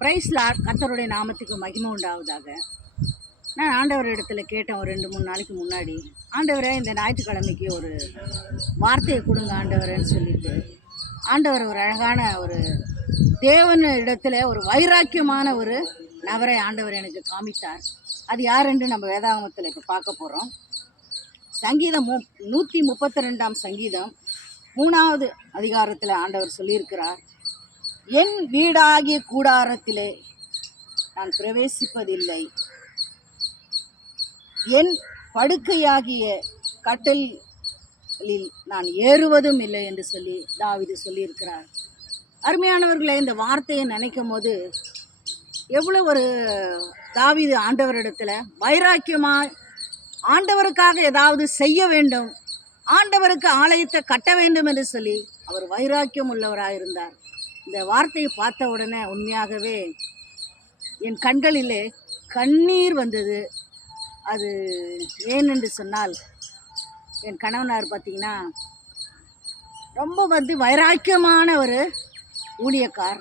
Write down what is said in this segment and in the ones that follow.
Price Lord. கர்த்தருடைய நாமத்துக்கு மகிமை உண்டாவதாக. நான் ஆண்டவர் இடத்துல கேட்டேன் ஒரு 2-3 நாளைக்கு முன்னாடி, ஆண்டவரே இந்த ஞாயிற்றுக்கிழமைக்கு ஒரு வார்த்தையை கொடுங்க ஆண்டவரேன்னு சொல்லிட்டு, ஆண்டவர் ஒரு அழகான ஒரு தேவன் இடத்துல ஒரு வைராக்கியமான ஒரு நபரை ஆண்டவர் எனக்கு காமித்தார். அது யார் என்று நம்ம வேதாகமத்தில் இப்போ பார்க்க போகிறோம். சங்கீதம் 132 சங்கீதம் 3வது அதிகாரத்தில் ஆண்டவர் சொல்லியிருக்கிறார், என் வீடாகிய கூடாரத்திலே நான் பிரவேசிப்பதில்லை, என் படுக்கையாகிய கட்டிலில் நான் ஏறுவதும் இல்லை என்று சொல்லி தாவீது சொல்லியிருக்கிறார். அருமையானவர்களை, இந்த வார்த்தையை நினைக்கும் போது எவ்வளோ ஒரு தாவீது ஆண்டவரிடத்தில் வைராக்கியமாக ஆண்டவருக்காக ஏதாவது செய்ய வேண்டும், ஆண்டவருக்கு ஆலயத்தை கட்ட வேண்டும் என்று சொல்லி அவர் வைராக்கியம் உள்ளவராக இருந்தார். இந்த வார்த்தையை பார்த்த உடனே உண்மையாகவே என் கண்களிலே கண்ணீர் வந்தது. அது ஏனென்று சொன்னால், என் கணவனார் பார்த்திங்கன்னா ரொம்ப வைராக்கியமான ஒரு ஊழியக்கார்.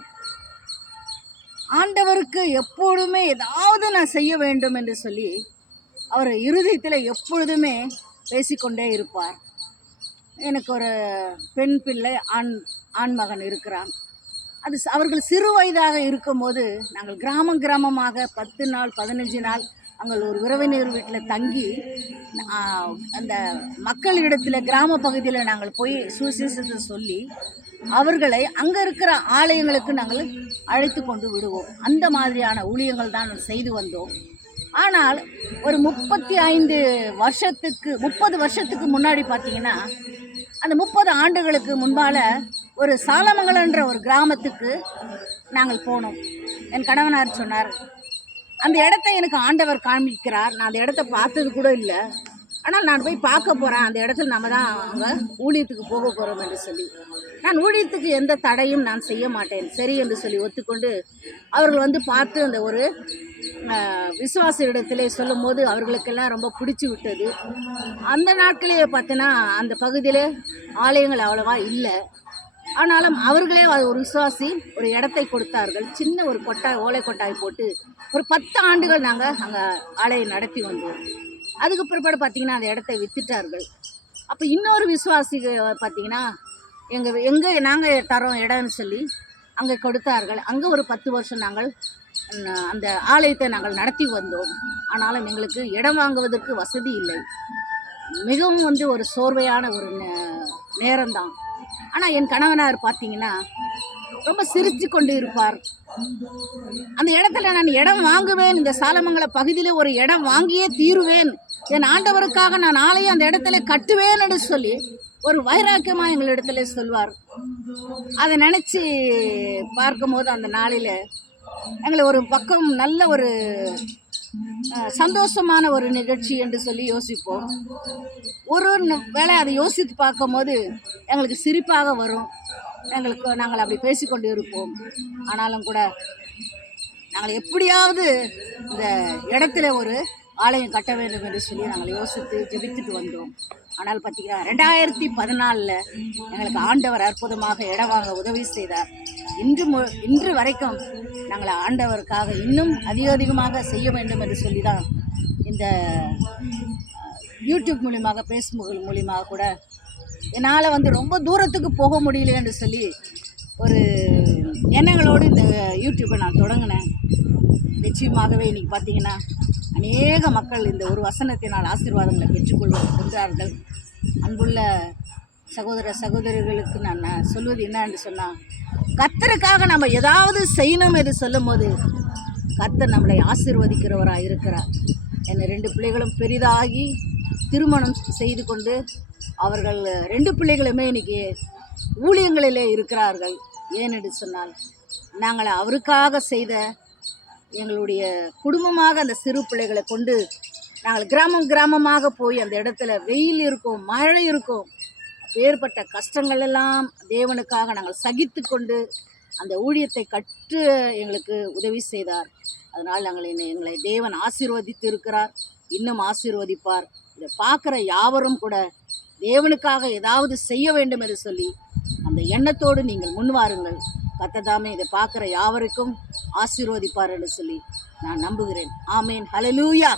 ஆண்டவருக்கு எப்பொழுதுமே ஏதாவது நான் செய்ய வேண்டும் என்று சொல்லி அவர் இருதயத்தில் எப்பொழுதுமே பேசிக்கொண்டே இருப்பார். எனக்கு ஒரு பெண் பிள்ளை, ஆண் மகன் இருக்கிறான். அது அவர்கள் சிறு வயதாக இருக்கும்போது நாங்கள் கிராமமாக 10 நாள் 15 நாள் அங்கே ஒரு உறவினர் வீட்டில் தங்கி அந்த மக்களிடத்தில் கிராம பகுதியில் நாங்கள் போய் சுவிசேஷத்தை சொல்லி அவர்களை அங்கே இருக்கிற ஆலயங்களுக்கு நாங்கள் அழைத்து கொண்டு விடுவோம். அந்த மாதிரியான ஊழியங்கள் தான் செய்து வந்தோம். ஆனால் ஒரு 30 வருஷத்துக்கு முன்னாடி பார்த்திங்கன்னா, அந்த 30 ஆண்டுகளுக்கு முன்பால் ஒரு சாலமங்கலன்ற ஒரு கிராமத்துக்கு நாங்கள் போனோம். என் கணவனார் சொன்னார், அந்த இடத்த எனக்கு ஆண்டவர் காண்பிக்கிறார், நான் அந்த இடத்த பார்த்தது கூட இல்லை, ஆனால் நான் போய் பார்க்க போகிறேன், அந்த இடத்துல நம்ம தான் அங்கே ஊழியத்துக்கு போக போகிறோம் என்று சொல்லி, நான் ஊழியத்துக்கு எந்த தடையும் நான் செய்ய மாட்டேன் சரி என்று சொல்லி ஒத்துக்கொண்டு அவர்கள் பார்த்து அந்த ஒரு விசுவாச இடத்திலே சொல்லும் போது அவர்களுக்கெல்லாம் ரொம்ப பிடிச்சி விட்டது. அந்த நாட்களே பார்த்தோன்னா அந்த பகுதியிலே ஆலயங்கள் அவ்வளவா இல்லை. ஆனாலும் அவர்களே ஒரு விசுவாசி ஒரு இடத்தை கொடுத்தார்கள். சின்ன ஒரு ஓலை கொட்டாய் போட்டு ஒரு 10 ஆண்டுகள் நாங்கள் அங்கே ஆலயம் நடத்தி வந்தோம். அதுக்கு பிற்பாடு பார்த்திங்கன்னா அந்த இடத்தை விற்றுட்டார்கள். அப்போ இன்னொரு விசுவாசிகள் பார்த்திங்கன்னா நாங்கள் தரோம் இடம்னு சொல்லி அங்கே கொடுத்தார்கள். அங்கே ஒரு 10 வருஷம் நாங்கள் அந்த ஆலயத்தை நாங்கள் நடத்தி வந்தோம். ஆனாலும் எங்களுக்கு இடம் வாங்குவதற்கு வசதி இல்லை. மிகவும் ஒரு சோர்வையான ஒரு நேரம்தான். ஆனால் என் கணவனார் பார்த்திங்கன்னா ரொம்ப சிரித்து கொண்டு இருப்பார். அந்த இடத்துல நான் இடம் வாங்குவேன், இந்த சாலமங்கல பகுதியில் ஒரு இடம் வாங்கியே தீருவேன், என் ஆண்டவருக்காக நான் ஆலயம் அந்த இடத்துல கட்டுவேன் என்று சொல்லி ஒரு வைராக்கியமாக எங்களிடத்துல சொல்வார். அதை நினச்சி பார்க்கும்போது அந்த நாளில் எங்களை ஒரு பக்கம் நல்ல ஒரு சந்தோஷமான ஒரு நிகழ்ச்சி என்று சொல்லி யோசிப்போம். ஒரு வேளை அதை யோசித்து பார்க்கும்போது எங்களுக்கு சிரிப்பாக வரும். நாங்கள் அப்படி பேசிக்கொண்டு இருப்போம். ஆனாலும் கூட நாங்கள் எப்படியாவது இந்த இடத்துல ஒரு ஆலயம் கட்ட வேண்டும் என்று சொல்லி நாங்கள் யோசித்து ஜெபித்துட்டு வந்தோம். ஆனால் பார்த்திங்கன்னா 2014 எங்களுக்கு ஆண்டவர் அற்புதமாக இடம் வாங்க உதவி செய்தார். இன்று வரைக்கும் நாங்கள் ஆண்டவருக்காக இன்னும் அதிகமாக செய்ய வேண்டும் என்று சொல்லி தான் இந்த யூடியூப் மூலியமாக, ஃபேஸ்புக் மூலியமாக கூட என்னால் ரொம்ப தூரத்துக்கு போக முடியல என்று சொல்லி ஒரு எண்ணங்களோடு இந்த யூடியூப்பை நான் தொடங்கினேன். நிச்சயமாகவே இன்றைக்கி பார்த்திங்கன்னா அநேக மக்கள் இந்த ஒரு வசனத்தினால் ஆசீர்வாதங்களை பெற்றுக்கொள்கிறார்கள். அன்புள்ள சகோதர சகோதரிகளுக்கு நான் சொல்வது என்னன்னு சொன்னால், கர்த்தருக்காக நம்ம ஏதாவது செய்யணும் என்று சொல்லும் போது கர்த்தர் நம்மளை ஆசீர்வதிக்கிறவராக இருக்கிறார். என் 2 பிள்ளைகளும் பெரிதாகி திருமணம் செய்து கொண்டு அவர்கள் 2 பிள்ளைகளுமே இன்றைக்கி ஊழியங்களிலே இருக்கிறார்கள். ஏனென்று சொன்னால், நாங்கள் அவருக்காக செய்த எங்களுடைய குடும்பமாக அந்த சிறு பிள்ளைகளை கொண்டு நாங்கள் கிராமமாக போய் அந்த இடத்துல வெயில் இருக்கும், மழை இருக்கும், வேறுபட்ட கஷ்டங்கள் எல்லாம் தேவனுக்காக நாங்கள் சகித்து கொண்டு அந்த ஊழியத்தை கற்று எங்களுக்கு உதவி செய்தார். அதனால் எங்களை தேவன் ஆசீர்வதித்து இருக்கிறார், இன்னும் ஆசீர்வதிப்பார். இதை பார்க்குற யாவரும் கூட தேவனுக்காக ஏதாவது செய்ய வேண்டும் என்று சொல்லி அந்த எண்ணத்தோடு நீங்கள் முன்வாருங்கள். கர்த்தர் இதை பார்க்குற யாவருக்கும் ஆசீர்வதிப்பார் என்று சொல்லி நான் நம்புகிறேன். ஆமீன். ஹல்லேலூயா.